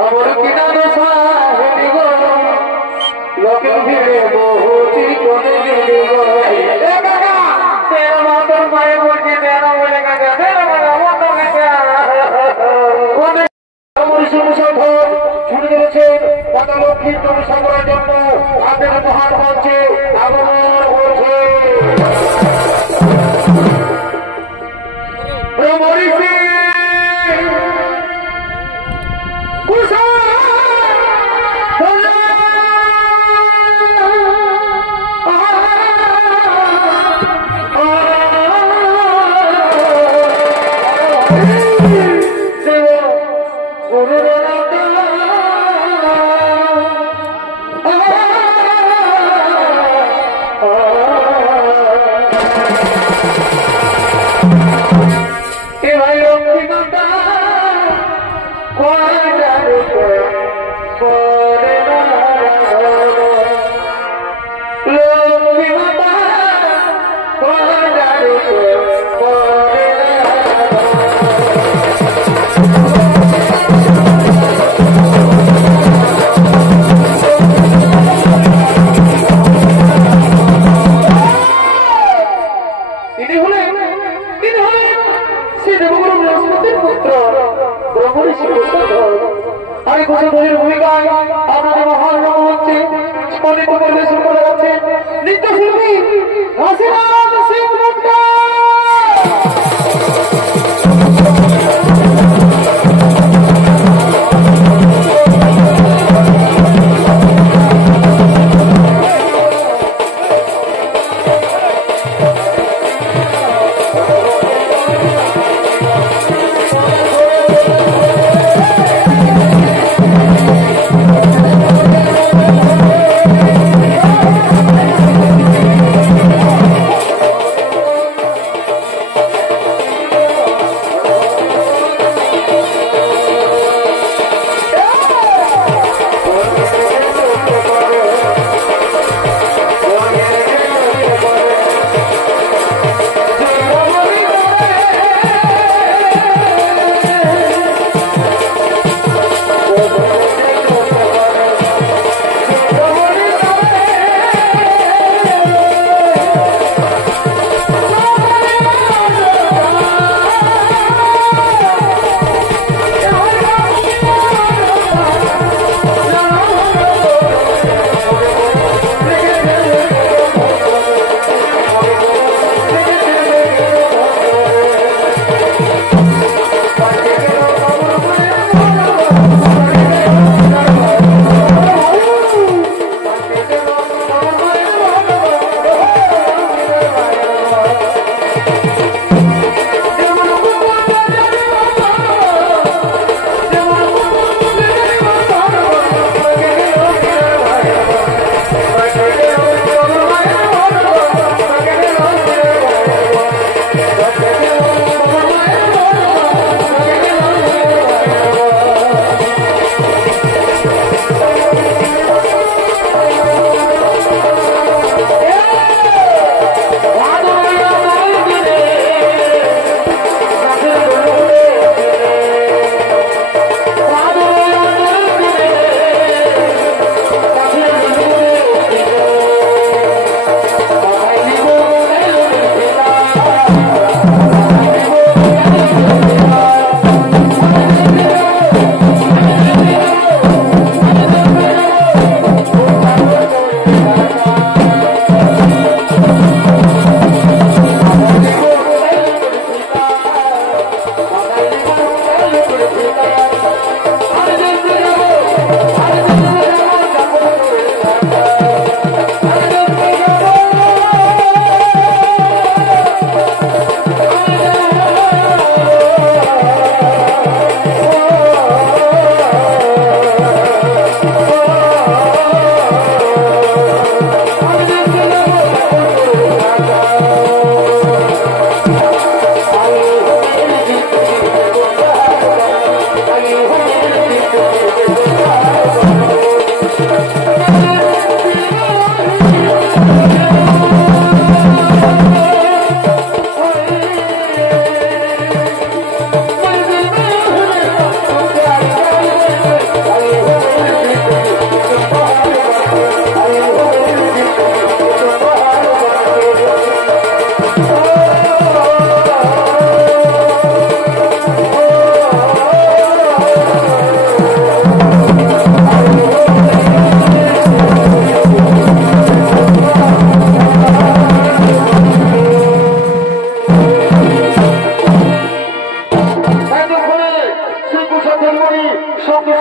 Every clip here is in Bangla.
আমার কিনা দশা হেলি গো লোকে ভিড়ে বহুতি কোনে গেলি গো এ কাকা তেরা মাতর মায়ে বলছি তেরা বলে কাকা তেরা বলে মত কাকা কোনে আমার সমস্যা ভোগ শুনে দিয়েছে মাতা লক্ষ্মীর দর্শন করার জন্য আমাদের মহান মঞ্চে আগমন করছে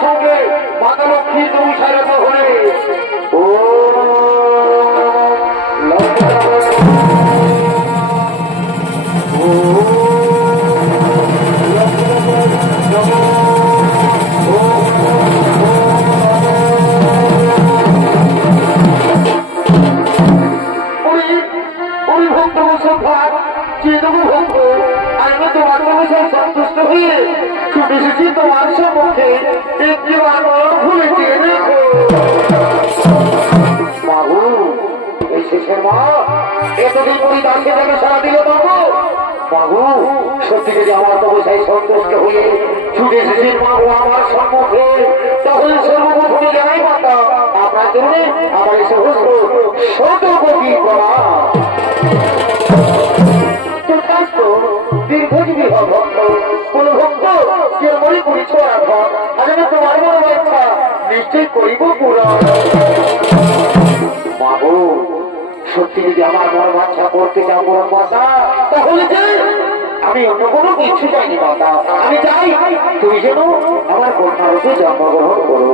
সঙ্গে মাতা লক্ষ্মী দুসারে হলে ও সন্তুষ্ট হয়ে ছুটে এসেছি তোমার সম্মুখে একটি ভুলে দিয়ে দেখো বাবু এই শেষের মা এতদিন পরি দাঁড়িয়ে তাকে সারা দিল বাবু বাবু সত্যি যদি আমার অবস্থায় সন্তুষ্ট হয়ে ছুটে এসেছেন বাবু আমার সম্মুখে তাহলে সর্বপ্রথমে জানাই মাতা আপনার জন্য আমার এসে হস্ত শতকোটি করা দীর্ঘজীবী ভক্ত কোন ভক্ত যে মরি করি ছোড়া ঘর আমি তোমার মনে বাচ্চা নিশ্চয় করিব পুরা বাবু সত্যি যদি আমার মনে বাচ্চা করতে চাও পুরো মাতা তাহলে যে আমি অন্য কোনো কিছু চাইনি মাতা আমি চাই তুই যেন আমার কন্যারূপে জন্মগ্রহণ করো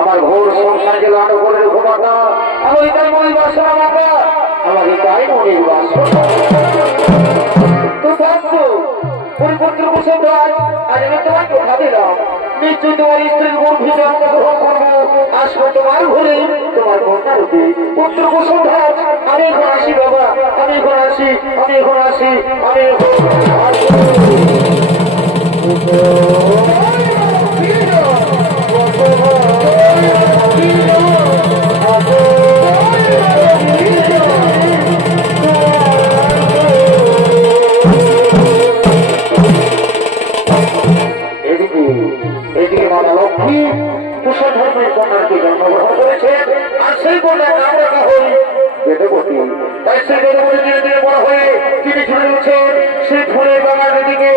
আমার ঘোর সংসার যে লাড়ো করে রেখো মাতা আমার এটাই মনের বাসনা মাতা আমার এটাই মনের বাসনা পরিপত্র বসে আজ আমি তোমাকে কথা দিলাম নিশ্চয়ই তোমার স্ত্রীর গর্ভে জন্মগ্রহণ করবো আসবো তোমার ঘরে তোমার কন্যা রূপে পুত্র বসুন্ধরা আমি এখন আসি বাবা আমি এখন আসি আমি এখন আসি আমি এদিকে মাতা লক্ষ্মী কুশল ধর্মের কন্যাকে জন্মগ্রহণ করেছেন আর সেই কন্যার নাম রাখা হল বেদবতী তাই সেই বেদবতী ধীরে ধীরে বড় হয়ে তিনি ছুটে উঠছেন সেই ফুলের বাগানের দিকে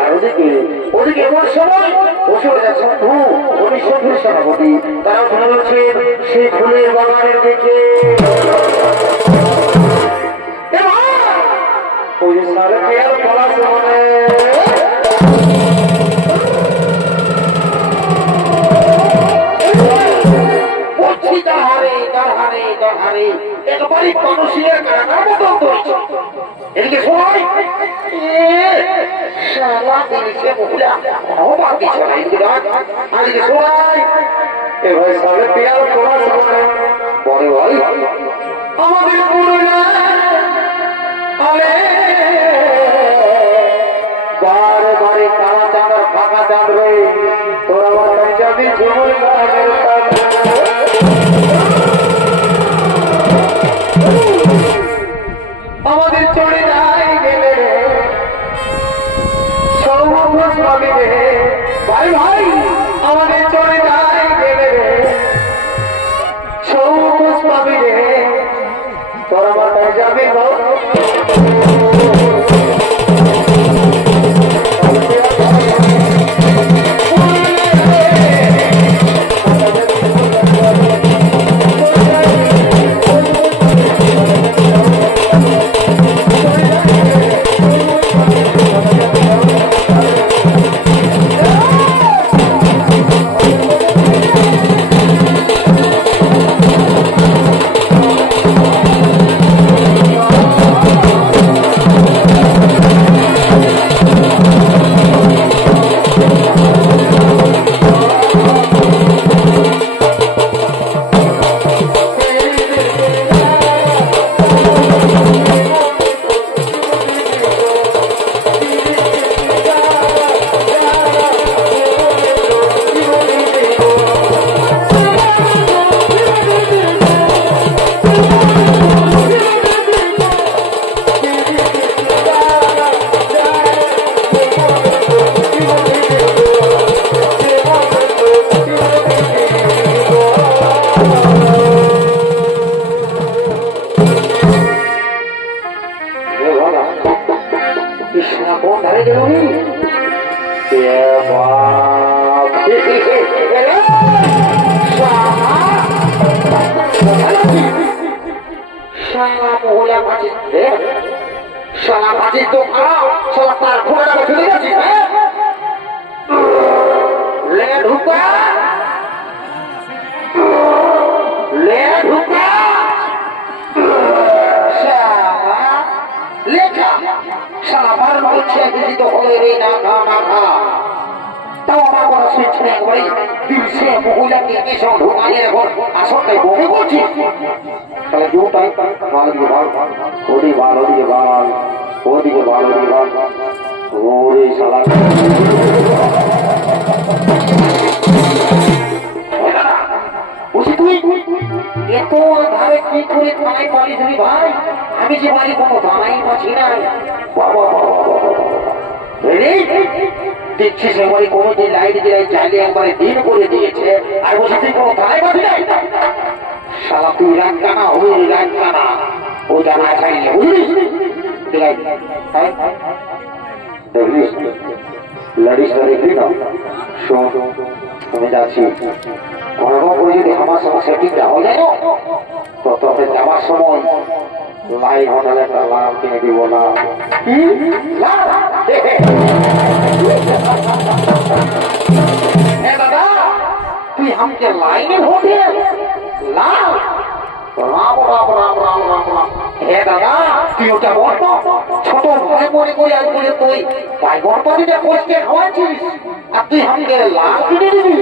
আর ওদিকে এমন সময় বসে যাচ্ছেন উনি সন্ধুর সেনাপতি তারা ছুটে উঠছেন সেই ফুলের বাগানের দিকে ওই সারে আর পলাশ মনে একবারই মানুষের কারাগার মতন ধরছে এদিকে সবাই এভাবে সবাই পেয়ার করার সময় বড় ভাই আমাদের বারে বারে কারা চাঁদার ফাঁকা চাঁদবে তোরা মাথায় যাবি ঝুমুর কারাগের আমাদের চড়ে যাই গেলে সৌভাগ্য পাবি রে ভাই ভাই আমাদের চড়ে যাই গেলে সৌভাগ্য পাবি রে তোরা মাথায় যাবি ইচ্ছা দিত হলে রে না খা না খা তাও আমার কথা শুনছে না একবারে দিলসে মহিলাকে এসব ঢোকালে এখন আসলটাই বমি করছি তাহলে দুটাই ভালো দিকে ভালো ওদিকে ভালো দিকে ভালো ওদিকে ভালো দিকে ভালো ওরে শালা বুঝি তুই এত ধারে কি করে থানায় পালিস রে ভাই আমি যে বাড়ি কোনো থানাই পাচ্ছি না বাবা দেখছিস একবারে কোনো যে লাইট দিয়ে চাইলে একবারে দিন করে দিয়েছে আর বসে তুই কোনো থানায় পাচ্ছি নাই শালা তুই রাত কানা হয়ে রাত কানা ও জানা চাইলে বুঝলি देखिस लड़िस ना देखली ना शो हमें जाची कोनो कोई যদি আমার সঙ্গে সেটিং হয়ে যায় তো তবে যাওয়ার সময় লাই হোটেলে লাভ কিনে দিব না দাদা তুই আমাকে লাইনে হোটেল লাভ রাম রাম রাম রাম রাম রাম হে দাদা তুই ওটা বল ছোট ভাই মনে করে আজ বলে তুই ভাই গণপতিটা কোচকে খাওয়াচ্ছিস আর তুই আমাকে লাল কিনে দিবি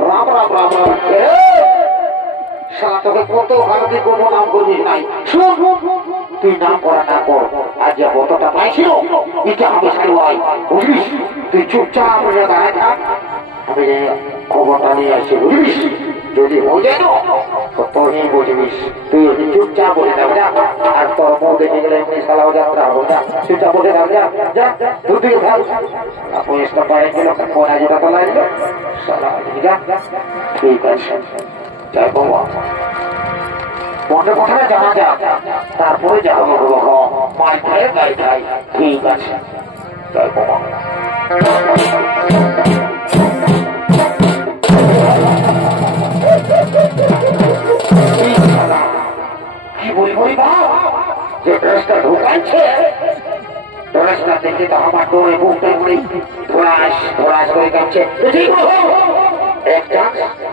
রাম রাম রাম রাম সারা তোকে কত ভালো তুই কোনো নাম করবিস নাই শুন তুই নাম করা না কর আজ যে কতটা পাইছিল এটা আমি সারবাই বুঝলিস তুই চুপচাপ দাঁড়ায় থাক আমি খবরটা নিয়ে আসছি বুঝলিস যদি হয়ে যায় তো তোরই বুঝবিস তুই চুপচাপ বলে যাও যা আর তোর মো দেখে গেলে এমনি সালাও যাত্রা হবো যা চুপচাপ বলে যাও যা যা দূর থেকে ভাই পুলিশটা পায়ে গেল ফোন আজ টাকা লাগলো সালা যা ঠিক আছে যাই বাবা মনে কথাটা জানা যা তারপরে যাবো বাবা মাল খায় গাই খাই ঠিক আছে যাই বাবা কি বলি বলি যে ড্রেসটা ঢুকাচ্ছে ড্রেসটা দেখে তো আমার ডোরে বুকটা করে ধরাস ধরাস হয়ে যাচ্ছে একটা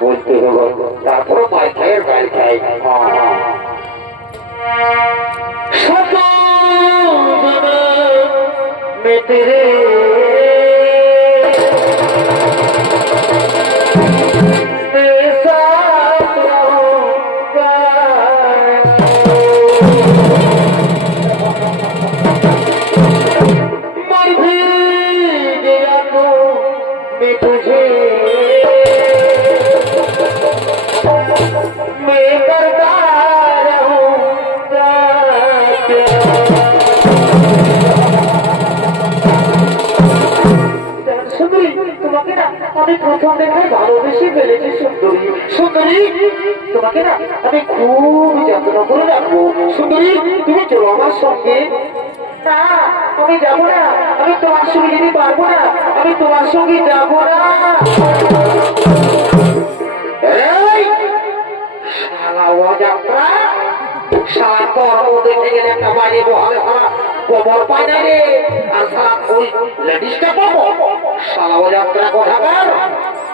বলতে হলো তারপরে মাল খায় গাল খায় মেতেরে আমি প্রথম দেখায় ভালোবেসে ফেলেছি সুন্দরী সুন্দরী তোমাকে না আমি খুব যত্ন করে রাখবো সুন্দরী তুমি চলো আমার সঙ্গে না আমি যাবো না আমি তোমার সঙ্গে যেতে পারবো না আমি তোমার সঙ্গে যাবো না শালা যাত্রা শালা তোর দেখতে গেলে একটা বাড়ি বহালে ভরা গোবর পায় না রে আর শালা ওই লেডিসটা পাবো শালা যাত্রা কথা বল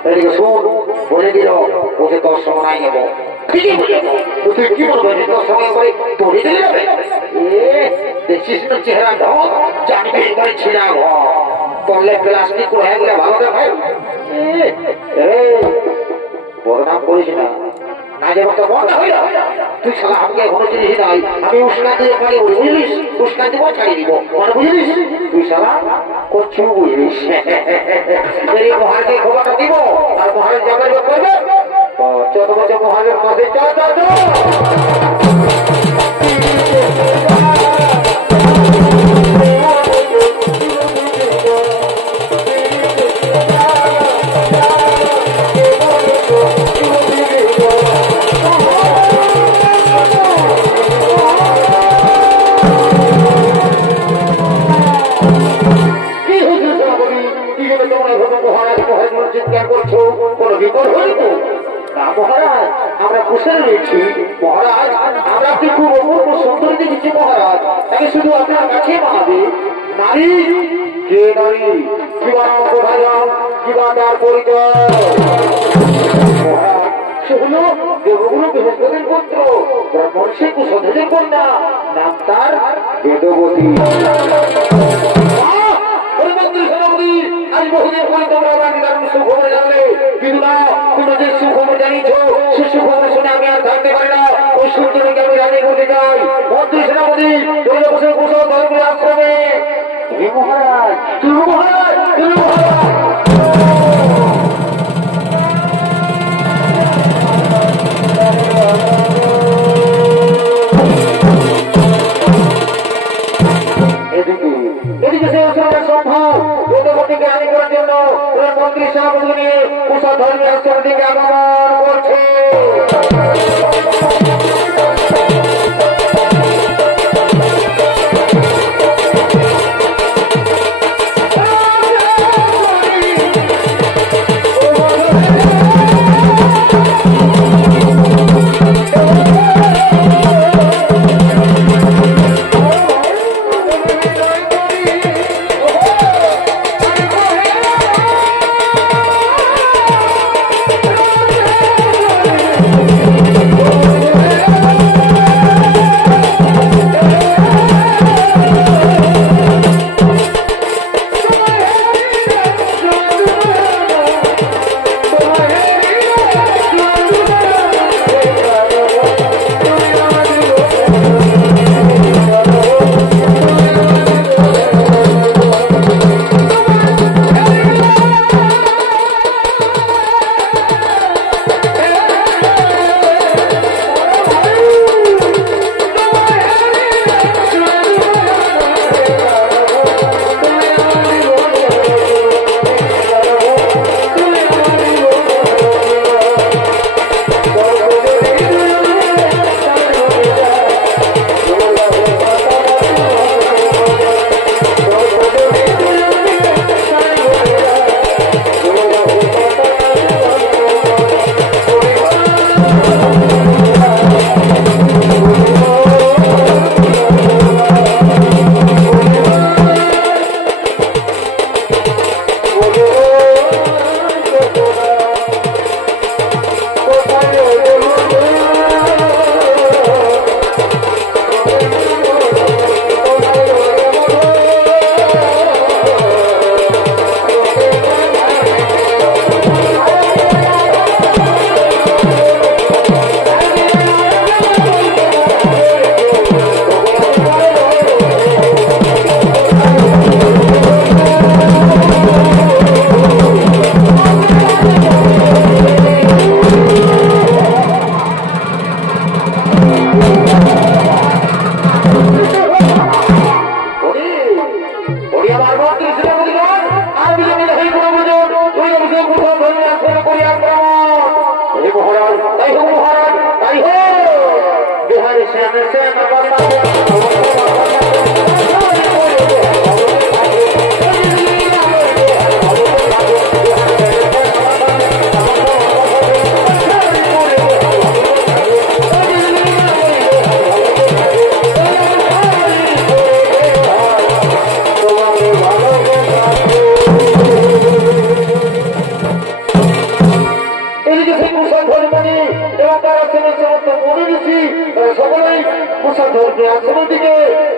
এদিকে শোন বলে দিল ওকে তোর সময় নেবো ঠিকই বলে তুই কি বলবো তোর সময় করে তোরই দিলে যাবে দেখছিস না চেহারা ঢক জানবি এবার ছিঁড়া ঘর পড়লে প্লাস্টিক হয়ে গেলে ভালো না ভাই বদনাম করিস না না যে মতো মজা হইল তুই সালা আমাকে এখনো জিনিস নাই আমি উস্কা দিয়ে পারি বুঝলিস উস্কা দিব ছাড়িয়ে দিব মানে বুঝলিস তুই সালা করছু বুঝলিস এই মহারাজকে খবরটা দিব আর মহারাজ যোগাযোগ করবে চত বছর মহারাজের মাসে চল চল চল কোনো বিপদ হইত না মহারাজ আমরা কুশলে রয়েছি মহারাজ আমরা কিন্তু অপূর্ব সুন্দরী দেখেছি মহারাজ তাকে শুধু আপনার কাছে পাবে নারী কে নারী কিবা কোথায় যাও কিবা তার পরিচয় মহারাজ সে হল দেবগুরু বৃহস্পতির পুত্র ব্রাহ্মণ সে কুশলের কন্যা নাম তার বেদবতী আজ বহুদিন পরে তোমরা আমার কারণ সুখবর জানলে, কিন্তু না, তোমরা যে সুখবর জানিয়েছ সে সুখবর শুনে আমি আর থাকতে পারি না। ওই সূর্যকে আমি রাজি করতে চাই। মন্ত্রী সেনাপতি চলে বসে কুশল ধর্মের আশ্রমে। মহারাজ, মহারাজ, মহারাজ। এদিকে সে সম্ভব যুদ্ধপতিকে হানি করার জন্য মন্ত্রী সেনাপতি নিয়ে কুশল ধর্মের আশ্রমের দিকে আগমন করছে।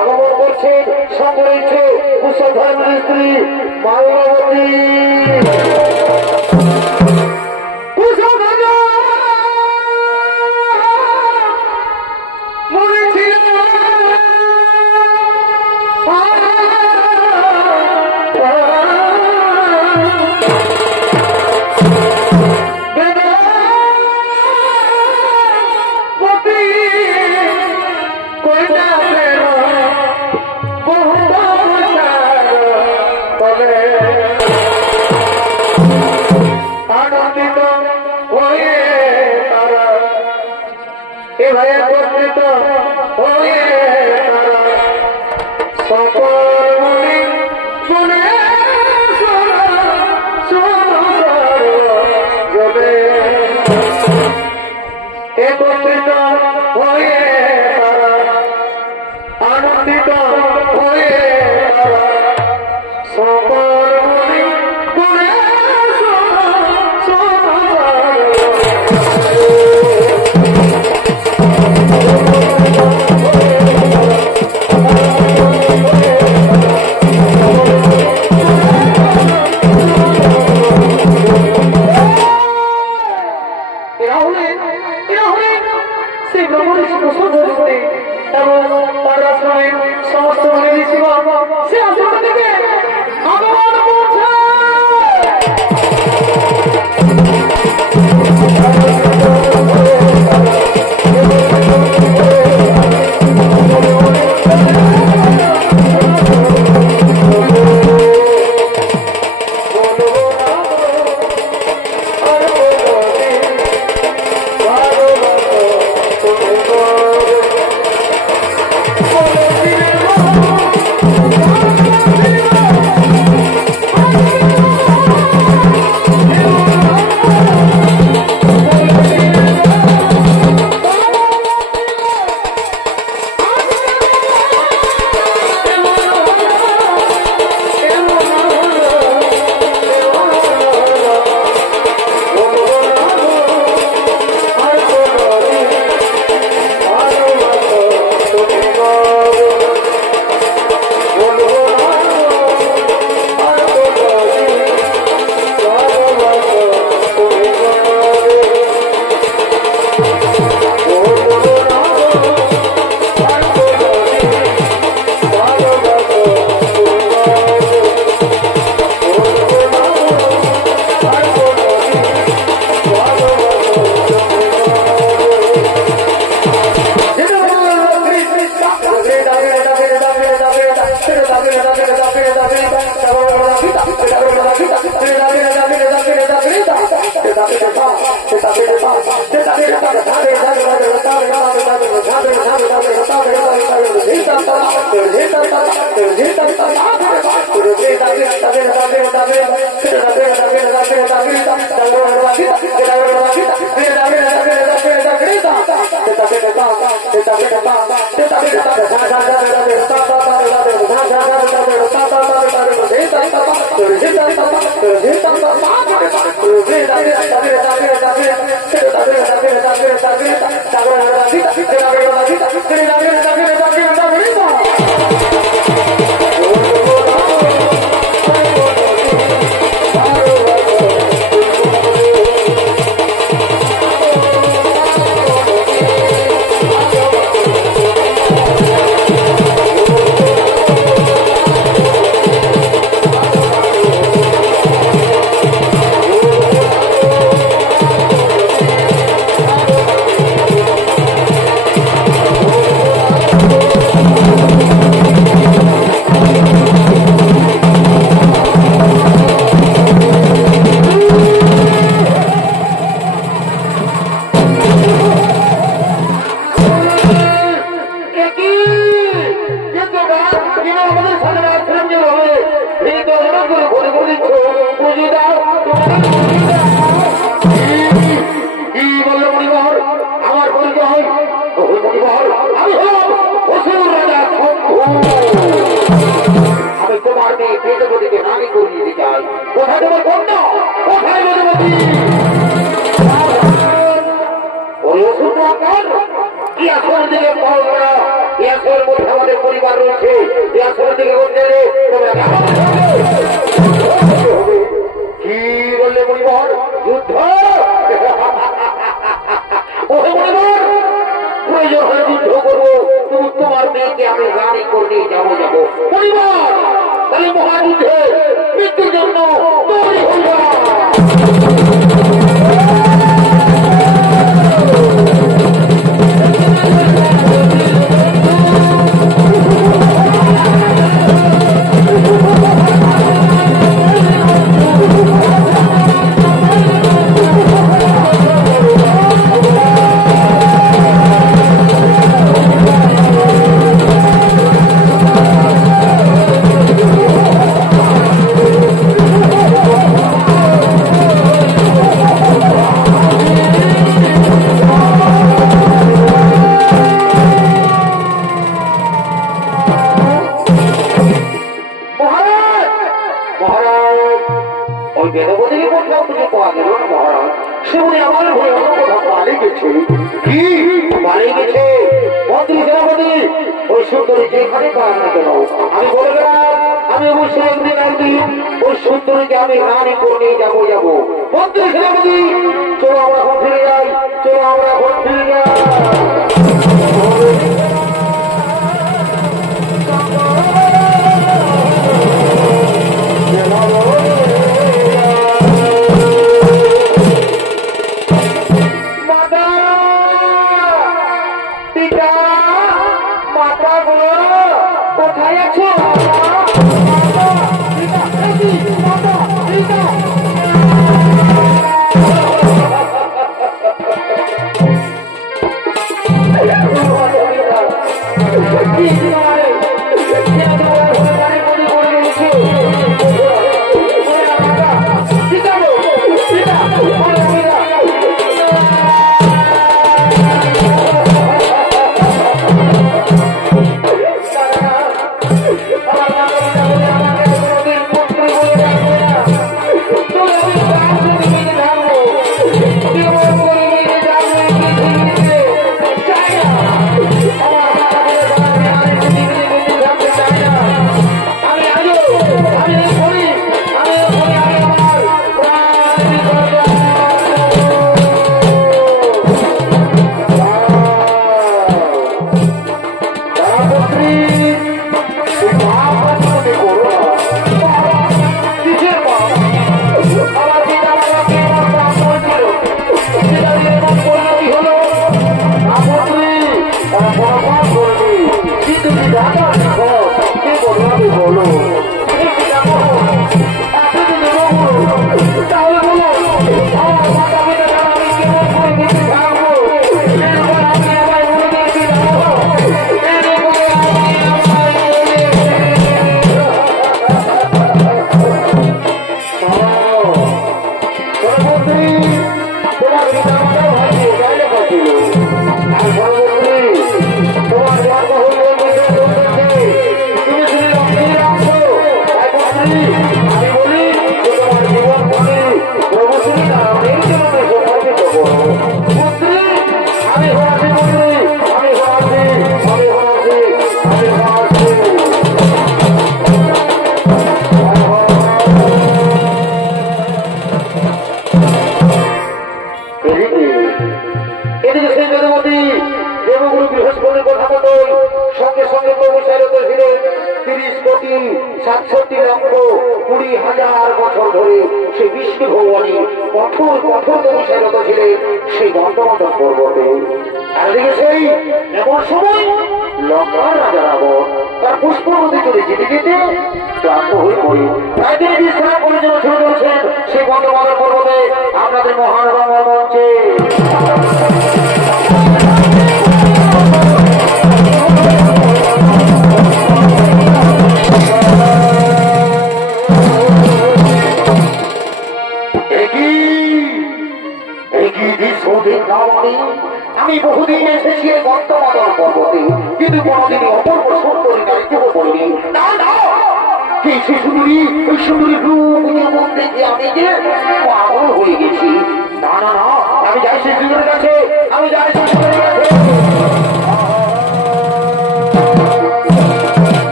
আগমন করছেন সংগ্রহিত কুশল ধর্মের স্ত্রী মায়াবতী। প্রভুর শুদ্ধ করতে এবং তার আশ্রমে সমস্ত মনে ছিল সে আশ্রম থেকে আগমন করছে। চলো আমরা ফিরে যাই।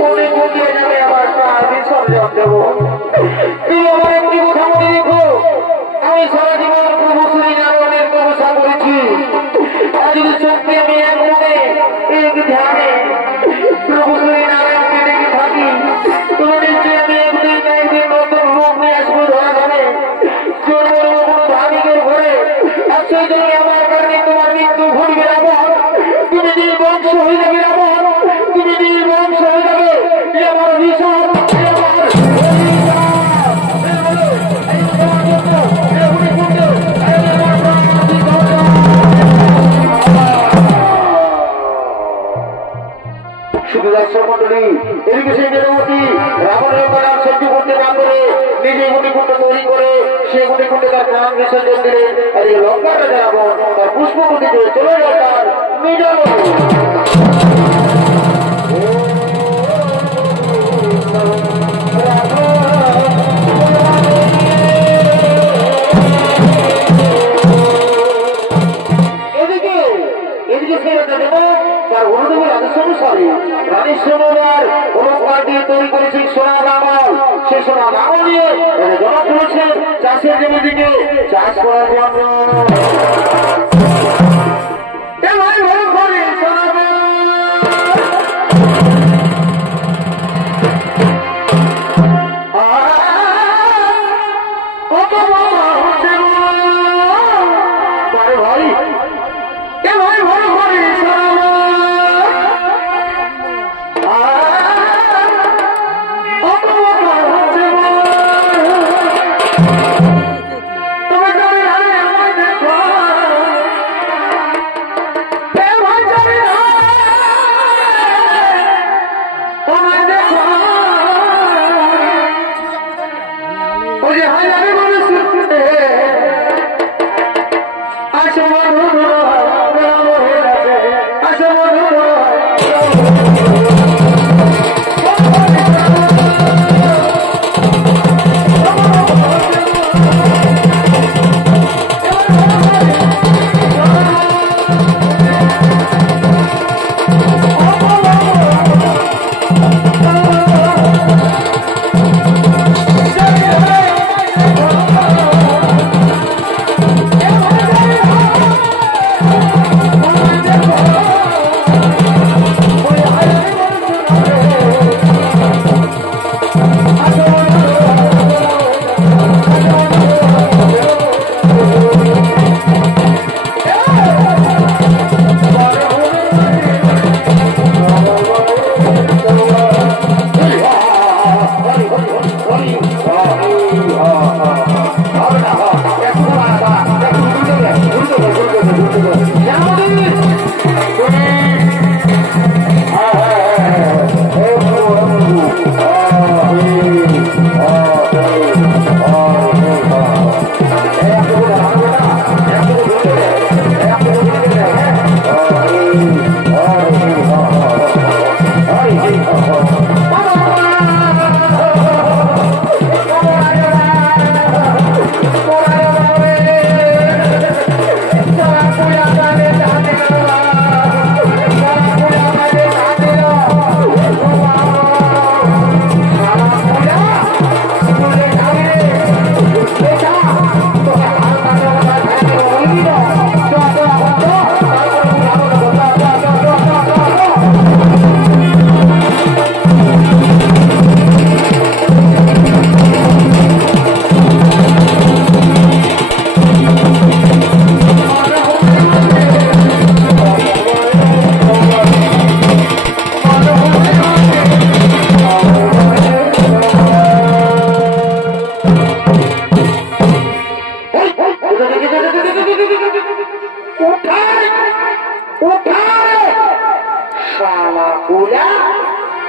মনে বুঝিয়ে যাবে আমার স্বামী সরঞ্জাম দেবো তুমি আমার একটি কথা মনে রেখো, আমি সারা জীবন প্রভু শ্রী নারায়ণের তপস্যা করেছি। আর যদি সত্যি আমি এক মনে এক ধ্যানে প্রভু শ্রী নারায়ণকে দেখে থাকি, তুমি নিশ্চয়ই আমি একদিন না একদিন নতুন রূপ নিয়ে আসবো ধরা ধরে জন্ম কোনো ধার্মিকের ঘরে। আর সেই জন্য আমার কারণে তোমার মৃত্যু ঘটবে রাবণ। তুমি নির্বংশ হয়ে যাবে রাবণ, তুমি নির্বংশ হয়ে যাবে। আমার ভীষণ শুধু দর্শক মন্ডলী, এর বিষয়ে বেরোমতি রাবণের তারা সহ্য করতে না করে নিজে গুণিকুণ্ড তৈরি করে সে গুণিকুণ্ডে তার প্রাণ বিসর্জন দিলেন। আর এই লঙ্কার রাজা রাবণ তার পুষ্পকুটি চলে যায় তার নিজ তৈরি করেছেন সোনা লাঙল। সে সোনা লাঙল নিয়ে জমা করেছেন চাষের জমি থেকে চাষ করার জন্য।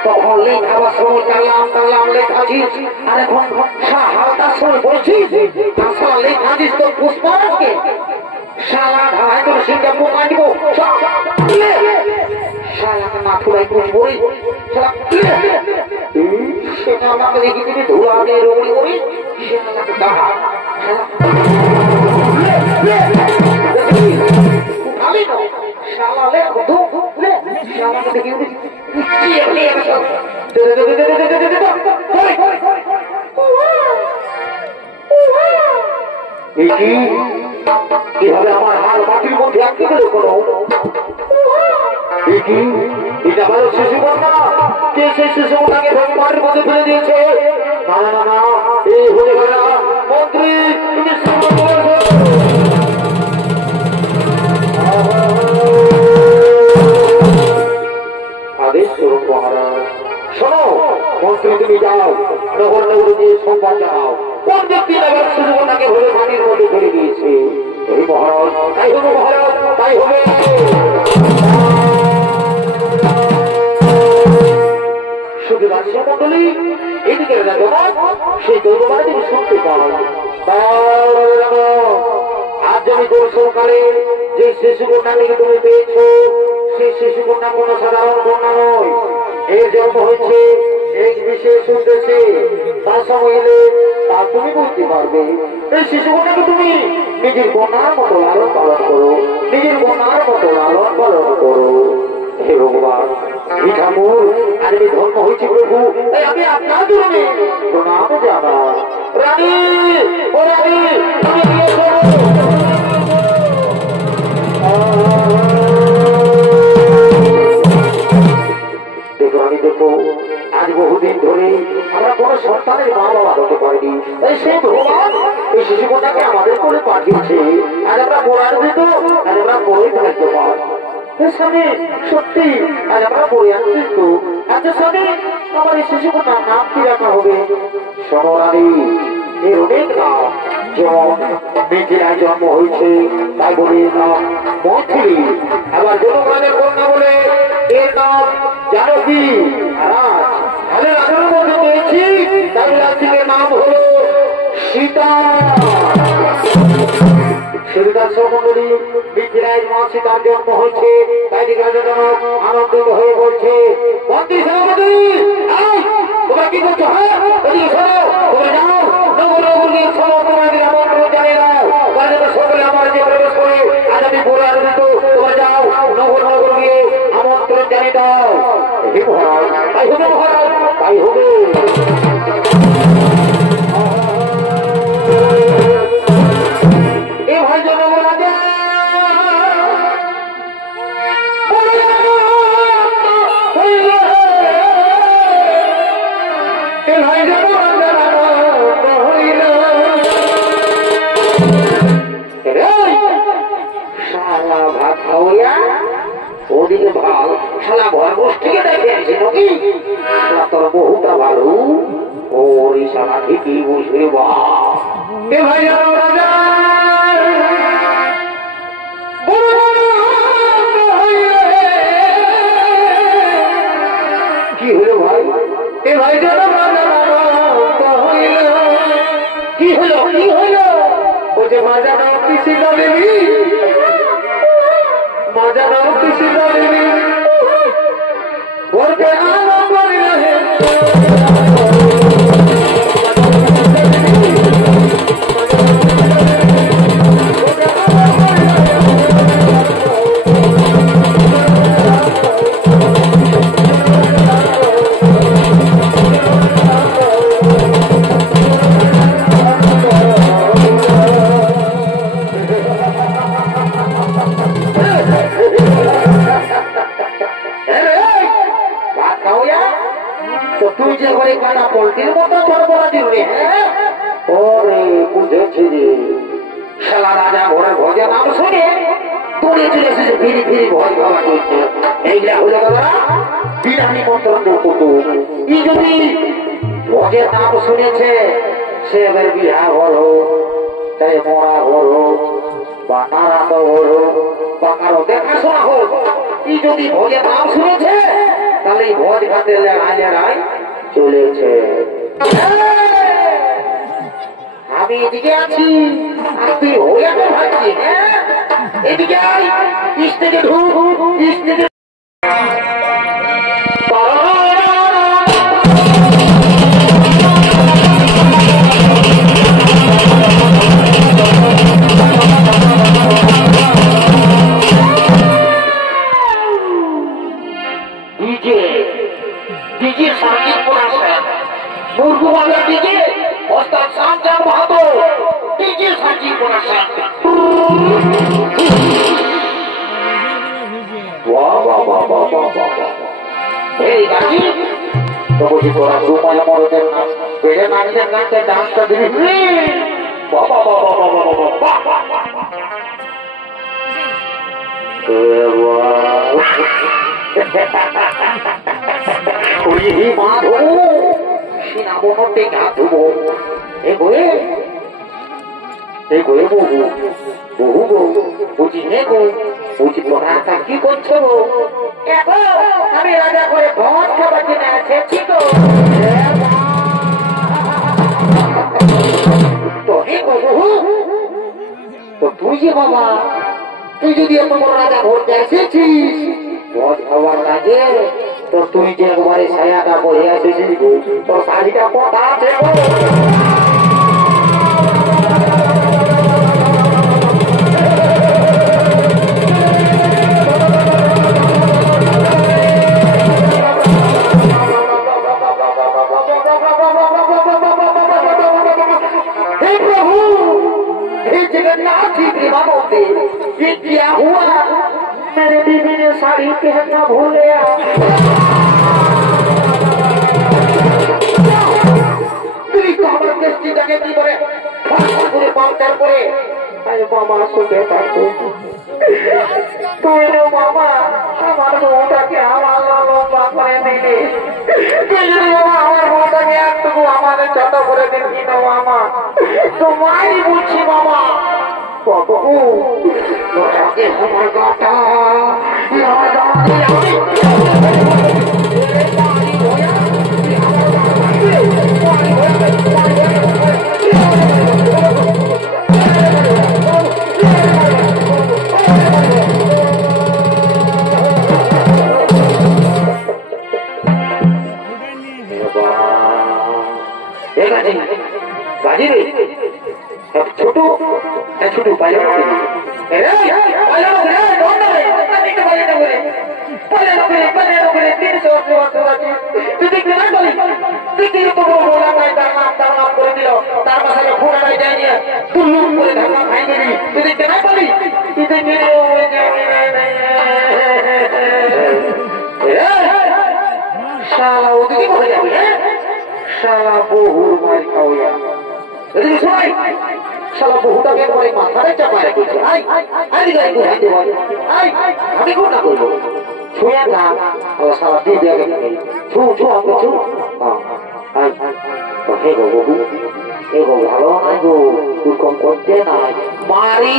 তখন লেখা বা সময় টানলাম টানলাম লেখাছিস আর এখন হালকা সময় বলছিস তাছাড়া লেখাছিস তোর পুষ্পরাজকে শালা ধারায় তোর সিংহা পোকা দিব শালাকে না ফুলাই পুষবই সেটা আমাকে দেখি তিনি ধুলা দিয়ে রোগড়ি করি সেটাকে দেখা আমি শালা লে শালাকে দেখি কি কিভাবে আমার হাত মাটির মধ্যে আটকে গেল কোনো এটা ভালো শিশু কন্যা কে সেই শিশু কন্যাকে ধরে মাটির মধ্যে ফেলে দিয়েছে না না না এই হতে পারে না মন্ত্রী তুমি আদেশ করুন মহারাজ শোনো মন্ত্রী তুমি যাও নগর নগরে গিয়ে সংবাদ জানাও কোন ব্যক্তি নগর শিশু কন্যাকে ধরে মাটির মধ্যে ফেলে দিয়েছে এই মহারাজ তাই হবে মহারাজ তাই হবে শুধু রাজ্য মন্ডলী এদিকে সেই দৌড়বারে তুমি শুনতে পাও আজ আমি দর্শনকালে যে শিশু কন্যাটিকে তুমি পেয়েছ সেই শিশু কন্যা কোন সাধারণ কন্যা নয় এর জন্ম হয়েছে এক বিশেষ উদ্দেশ্যে তার সময় এলে তা তুমি বুঝতে পারবে এই শিশু কন্যাকে তুমি নিজের কন্যার মতো লালন পালন করো নিজের কন্যার মতো লালন পালন করো হে ভগবান হে ঠাকুর আর আমি ধন্য হয়েছি প্রভু তাই আমি আপনার জন্য প্রণাম জানাই রানী ও রানী তুমি দেখো আমি দেখো আজ বহুদিন ধরে আমরা কোন সন্তানের মা বাবা হতে পারিনি তাই সেই ভগবান এই শিশু কন্যাকে আমাদের করে পাঠিয়েছে আজ আমরা পড়ার দিত আজ আমরা পড়েই থাকতে পারি স্বামী সত্যি আজ আমরা পড়ে আনছি তো আচ্ছা স্বামী আমার এই শিশু কন্যার নাম কি রাখা হবে সোনালী এর অনেক নাম যেমন মেয়েটির জন্ম হয়েছে তাই বলে নাম মৈথিলী আবার জনগণের কন্যা বলে এর নাম জানকী আর আজ রাজার মধ্যে পেয়েছি তাই রাজ্যের নাম হলো সীতা মন্ডলী মিথিলায় মা সীতার জন্ম হয়েছে তাই রাজাজনক আনন্দিত হয়ে বলছে মন্ত্রী সেনাপতি তোমরা কি করছো হ্যাঁ তোমরা যাও নগর নগরীর সব তোমাদের আমন্ত্রণ জানিয়ে দাও সকলে আমার যে প্রবেশ করে আজ আমি বলে আনন্দিত তোমরা যাও নগর নগর গিয়ে আমন্ত্রণ জানিয়ে দাও তাই হবে মহারাজ তাই হবে ওদিকে ভালো শালা ঘর গোষ্ঠীকে দেখে নাকি তোর বহুটা ভালো ওর শালা ঠিকই বুঝবে ভাই কি হলো ভাই এ ভাই কি হলো কি হলো ও যে মাজা নাম কৃষি দেবী মাজা নাম কৃষি দেবী ঘরকে আলো করে রহে তুই যে ঘরে কাটা পোল্ট্রির মতো সরবরাহ দিবি ওরে বুঝেছি রে শালা রাজা ঘোড়ার ভোজের নাম শুনে দৌড়ে চলে এসেছে ফিরি ফিরি ভয় খাওয়া করছে এইগুলা হলো দাদা বিরানি মন্ত্রণ করতো ই যদি ভোজের নাম শুনেছে সে এবার বিহা ঘর হোক তাই মরা ঘর হোক বা নারাত ঘর হোক বা কারো দেখাশোনা হোক ই যদি ভোজের নাম শুনেছে তাহলে এই ভোজ খাতে লেড়াই চলেছে আমি এদিকে আছি আর তুই হয়ে ভাবছি এদিকে আই স্টেজে ঢুক স্টেজে নিজে সাজিয়ে বলেছে এই গাড়ি তো বুঝি তোরা রূপালা মরদের নাচ বেড়ে নাচের নাচে ডান্সটা দিবি বাবা বাবা বাবা বাবা ওই মাধব সিনাবনতে গা ধুবো এ গোয়ে বহু বহু গো বুঝি হে গো বুঝি তোরা কি করছো গো আমি রাজা করে ভন খাবার কিনে আছে কি গো তো হে গো বহু তো তুই যে বাবা তুই যদি এত বড় রাজা ঘুরতে এসেছিস ভোট খাওয়ার লাগে তো তুই যে একবারে ছায়াটা পরে এসেছিস তোর শাড়িটা কথা আছে ये क्या हुआ मेरे बीवी ने साड़ी पहनना भूल गया मामा सुखे तो मामा हमारे বউটাকে আমার লম্বা করে দিলি আমার বউটাকে একটুকু আমাদের ছোট করে দিলি না মামা তোমায় বলছি মামা বাবু তোরাকে আমার কথা बाजी रे छोटू छोटू पाले সারা বহু মার খাওয়া সারা বহুটাকে পরে মাথায় চাপায় রেখেছে আমি কোনটা করবো ছুঁয়ে না সারা দিয়ে দেবে ছু ছু আমাকে ছু হে গো বহু এ গো ভালো নাই গো তুই কম করতে নাই মারি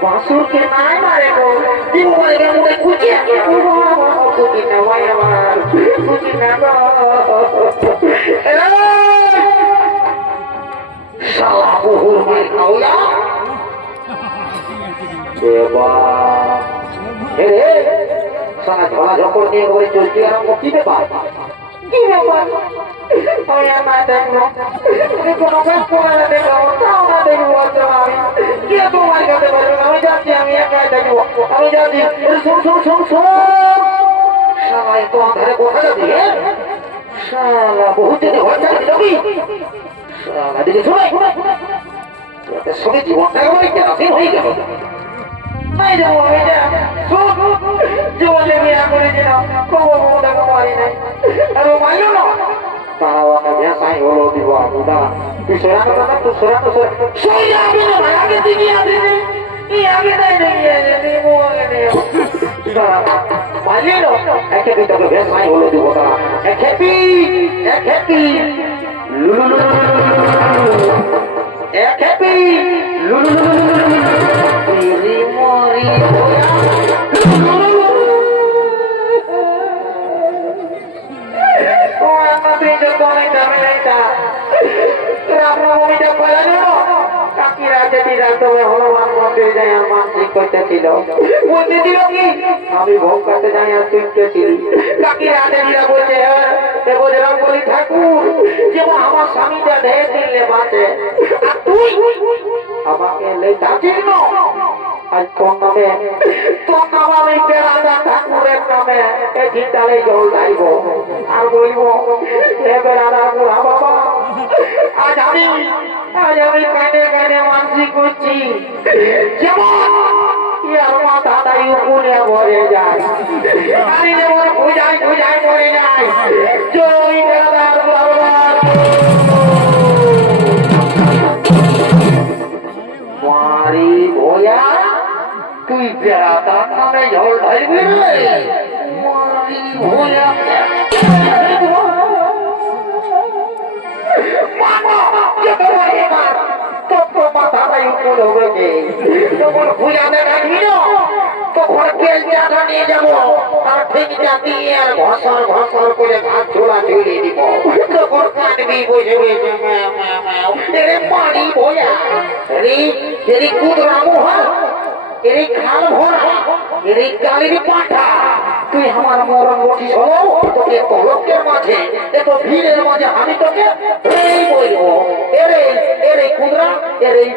बासुर के नाय मारे को जीव मारे मुझे कुछ कुछ ना वाया मार कुछ ना को साला बहुर मार खाओ या देवा हे साला झोला झोपड़ निये कोई चलती आ रहा की ব্যাপার ओया माता नो देखो नोबल कोला देखो ताओ देखो जवाबी के तो मार करते बोलो আমি যাচ্ছি আমি একা যাবো আমি যাচ্ছি শুন শুন শুন শুন শালা তো আধারে কোথা যাবি শালা বহুত দিন হয়ে যাবি শালা দিদি শুনাই তোর সঙ্গে জীবনটা হয়ে গেল সেই হয়ে গেল নাই যাবো আমি যা শুন জীবনে বিয়া করে দিলাম কবো মোটাকে মারি নাই আর মাইলো না তারাও একটা ভেসাই হলো দিব আবুদা তুই সেরা কথা না তুই সেরা তো সেই আগে না আগে দিবি আগে এই আগে নাই নেই মো আগে নেই মাইলো একে তুই তোকে ভেসাই হলো দিব তারা এক হ্যাপি লুলু এক হ্যাপি লুলু মরি বেটি রাখতে হবে হনুমান মন্দিরে যাই আর মানসিক করতেছিল বলতেছিল কি আমি ভোগ কাটতে যাই আর তুলতেছিল কাকি রাধেরা বলছে বলছিলাম বলি ঠাকুর যেমন আমার স্বামীটা ঢের দিলে বাঁচে আর তুই আমাকে ডাকিস না আজ তোর নামে আমি রাজা ঠাকুরের নামে এই চিন্তালে জল যাইব আর বলবো রাধা বাবা আজ আমি কানে কানে মানসিক করছি যেমন ইয়ার মাথাটাই উপরে ভরে যায় আমি যেমন পূজায় পড়ে যায় জয় রাধার বাবা মারি ভোয়া তুই বেড়াতার নামে জল ঢালবি রে মারি ভোয়া মাথাটাই উপরে হবে তখন পূজাতে রাখবি না তখন বেলচাটা নিয়ে যাবো আর ঠিকটা দিয়ে আর ঘসর করে ঘাস ঝোলা ঝুলিয়ে দিব তখন কাটবি বসে বসে পানি ভোয়া রে কুদরামো হয় এর খাল ভরা এর গালির পাঠা তুই আমার মরণ বসিস হলো তোকে তলকের মাঝে এত ভিড়ের মাঝে আমি তোকে বলবো এরে কুদরা এরে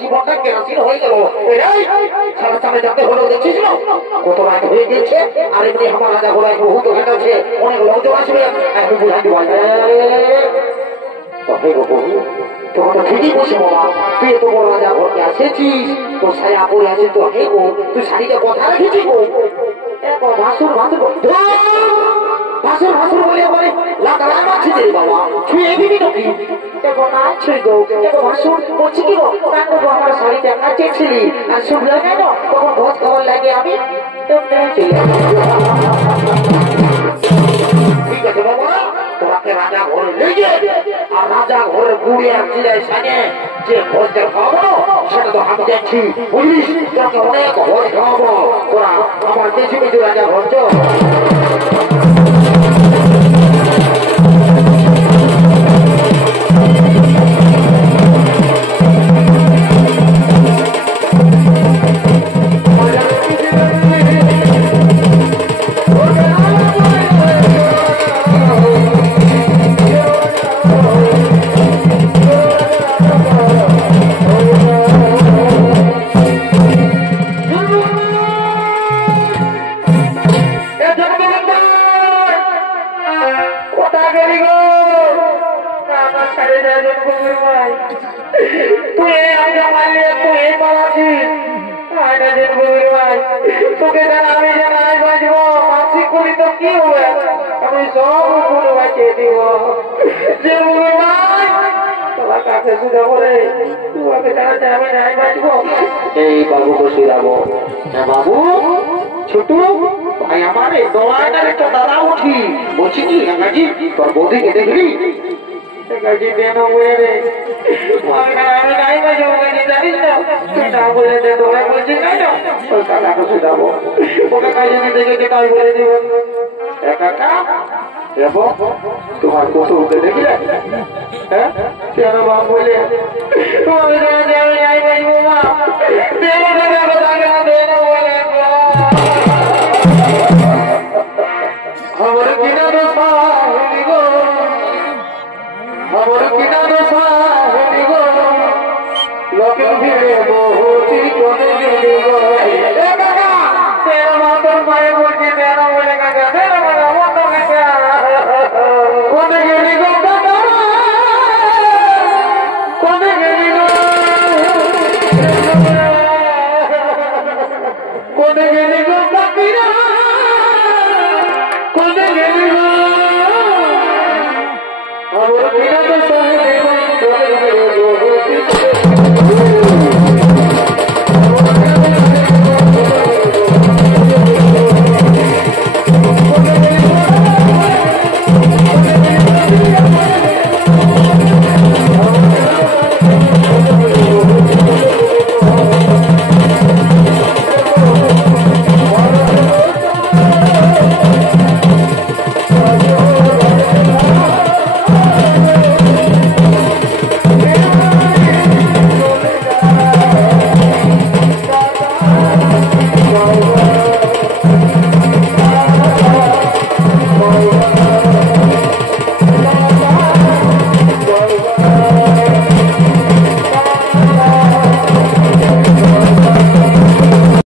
জীবনটা কেরাসিন হয়ে গেল সামনে যাতে হলো দেখছিস না কত রাত হয়ে গেছে আর এমনি আমার রাজা ঘোড়ায় বহুত ওখানে আছে অনেক লোকজন আসবে আমি বুঝাইতে পারি তখন তো ঠিকই বসে বাবা তুই এত বড় রাজা ঘরকে আসেছিস তোর ছায়া পড়ে আছে তো হেগো তুই শাড়িটা কথা রেখেছি গো ভাসুর বলে বলে লাগালা মাছি দে বাবা ছুঁয়ে দিবি নাকি দেখো না ছুঁয়ে গো দেখো ভাসুর বলছি কি গো কান্ড গো আমার শাড়িটা কাচেছিলি আর শুভলো কেন তখন ভোজ খবর লাগে আমি ঠিক আছে বাবা তোমাকে রাজা ঘরে লেগে আর রাজা ঘরে গুড়ি আর চিড়াই সাজে যে ভোজটা খাবো সেটা তো আমি দেখছি বুঝলিস তোকে অনেক ভোজ খাওয়াবো তোরা আমার কিছু রাজা ভোজ তোকে আমি জানাই বাঁচবো মাসি করি তো কি হবে আমি সব উপরে বাঁচিয়ে দিব যে তোরা কাছে সুদা বলে তোমাকে জানাতে আমি নাই বাঁচবো এই বাবু বসে যাবো বাবু ছোট ভাই আমার দোয়ায় একটা দাদা উঠি বলছি কি গাজি তোর বৌদিকে দেখলি গাজি কেন বলে রে আমি নাই বাঁচবো গাজি জানিস না তুই না বলে দে তোরা বলছিস না ওই কাকাকে শুধাবো ওকে কাজ যদি দেখে তাই বলে দিব কাকা এবং তোমার কত দেখলে হ্যাঁ কেন মা বলে আমি নাই বাঁচবো মা আমার কিনা দোষা গো আমার কিনা দোষা গো লোকের ভিড়ে বহুতি কোনে গেলি গো তেরা মাতর মায়ে বলছি তেরা বলে কাকা তেরা বলে আমার তো কাকা কোনে গেলি গো কোনে গেলি গো কোনে গেলি গো কাকিরা কোনে গেলি গো আমার বিনা তো সঙ্গে